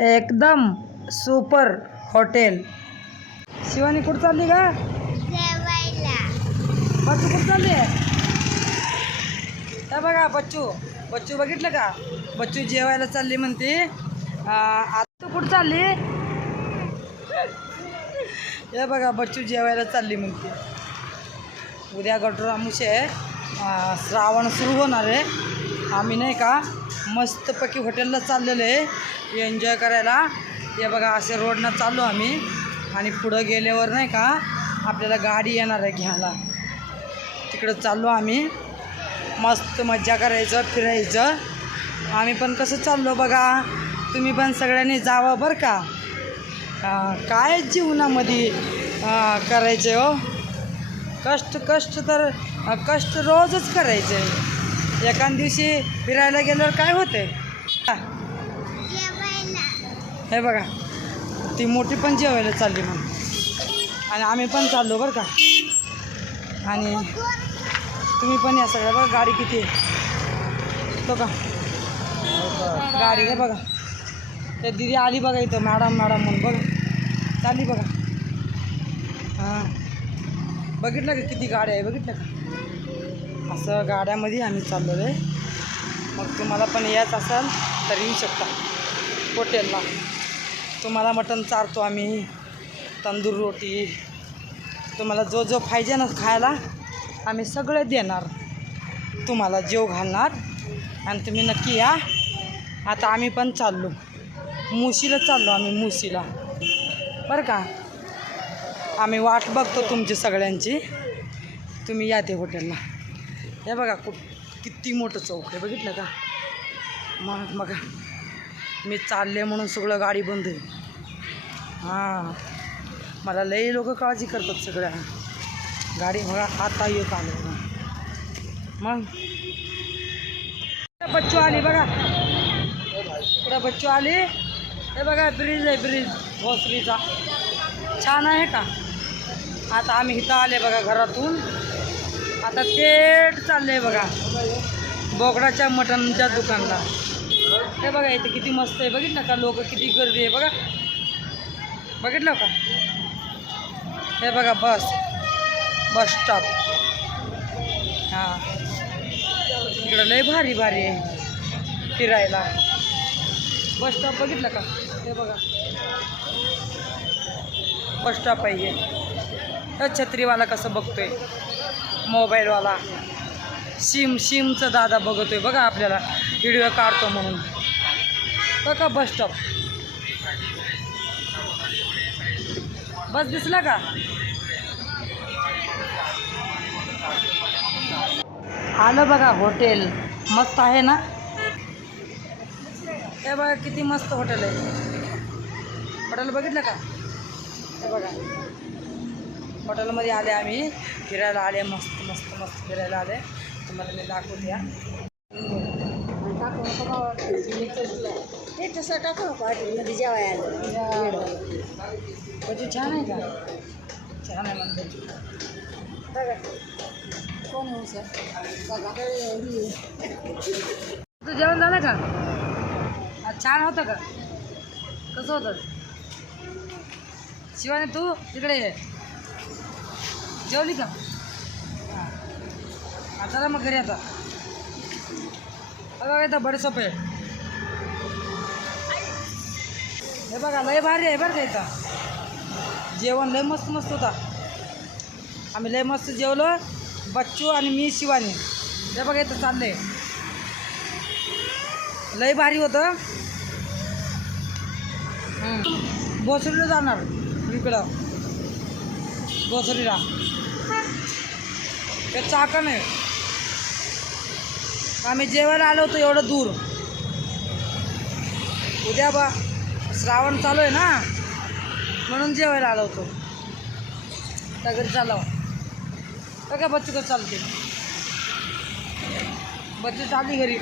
एकदम super hotel. Shivani कुठं चालली का बच्चू कुठं चालली हे बघा बच्चू. बच्चू बघितलं का? बच्चू जेवायला चालली म्हणते. आता तू कुठं चालली? हे बघा बच्चू जेवायला चालली म्हणते. उद्या गटर आमुष आहे. आ, श्रावण सुरू होणार आहे. आम्ही नाही का मस्तपैकी हॉटेलला चाललेलो आहे. एन्जॉय करायला. हे बघा असे रोडनं चाललो आम्ही. आणि पुढं गेल्यावर नाही का आपल्याला गाडी येणार आहे घ्यायला. तिकडं चाललो आम्ही. मस्त मज्जा करायचं फिरायचं. आम्ही पण कसं चाललो बघा. तुम्ही पण सगळ्यांनी जावं बरं का. काय जीवनामध्ये करायचं करायचे हो? कष्ट कष्ट तर कष्ट रोजच करायचे एका दिवशी फिरायला गेल्यावर काय होते हे बघा ती मोठी पण जेवायला चालली मग आणि आम्ही पण चाललो बरं का. आणि तुम्ही पण या सगळ्या बघा गाडी किती आहे. तो का? गाडी आहे बघा. ते दिदी आली बघा इथं मॅडम मॅडम म्हणून बघा. चालली बघा. हां. बघितलं का किती गाड्या आहे? बघितलं का? असं गाड्यामध्ये आम्ही चाललेलो आहे. मग तुम्हाला पण यायच असाल तर येऊ शकता. हॉटेलला तुम्हाला मटण चारतो आम्ही. तंदूर रोटी. तुम्हाला जो जो पाहिजे ना खायला आम्ही सगळे देणार. तुम्हाला जेव घालणार. आणि तुम्ही नक्की या. आता आम्ही पण चाललो. मुशीला चाललो आम्ही मुशीला. बरं का? आम्ही वाट बघतो तुमची सगळ्यांची. तुम्ही या ते हॉटेलला हे बघा कुठ किती मोठं चौक आहे. बघितलं का? मग मग मी चालले म्हणून सगळं गाडी बंद आहे. हां. मला लई लोक काळजी करतात सगळ्या. गाडी बघा आता येत आलो मग. बच्चू आली बघा? कुठं बच्चू आली? हे बघा ब्रिज आहे ब्रिज भोसरीचा छान आहे का? आता आम्ही इथं आले बघा घरातून. आता थेट चाललंय बघा. बोकडाच्या मटणच्या दुकानला. हे बघा इथे किती मस्त आहे. बघितलं का लोक किती गर्दी आहे? बघा. बघितलं का? हे बघा बस. बस स्टॉप हां. इकडं लय भारी भारी आहे. फिरायला. बस स्टॉप बघितलं का? हे बघा. बस स्टॉप आहे छत्रीवाला कसं बघतोय? मोबाईलवाला. सिम सिमचं दादा बघतोय बघा आपल्याला. व्हिडिओ काढतो म्हणून. बघा बस स्टॉप बस दिसला का? आलं बघा हॉटेल मस्त आहे ना? हे बघा किती मस्त हॉटेल आहे. हॉटेल बघितलं का? हे बघा. हॉटेलमध्ये आले आम्ही. फिरायला आले मस्त मस्त मस्त फिरायला आले. तुम्हाला मी दाखवते या ते तसं टाकू नको हॉटेलमध्ये जेवायला. बजू छान आहे का? छान आहे बघा. कोण हो सर? बघा. तुझं जेवण झालं का? छान होतं का? कसं होतं? शिवानी तू तिकडे ये. जेवली का? हां. ना मग घरी आता. बघा येतं बडे सोपे हे बघा लय भारी आहे बरं का इथं. जेवण लय मस्त मस्त होता. आम्ही लय मस्त जेवलो बच्चू आणि मी शिवानी. हे बघा इथं चाललंय. लय भारी होतं. भोसरीला जाणार इकडं. भोसरीला ते चाकण आहे. आम्ही जेवायला आलो होतो एवढं दूर. उद्या बा श्रावण चालू आहे ना? म्हणून जेवायला आलो होतो. त्या घरी चालव का काय बच्चू कसं चालते. बच्चू चालली घरी.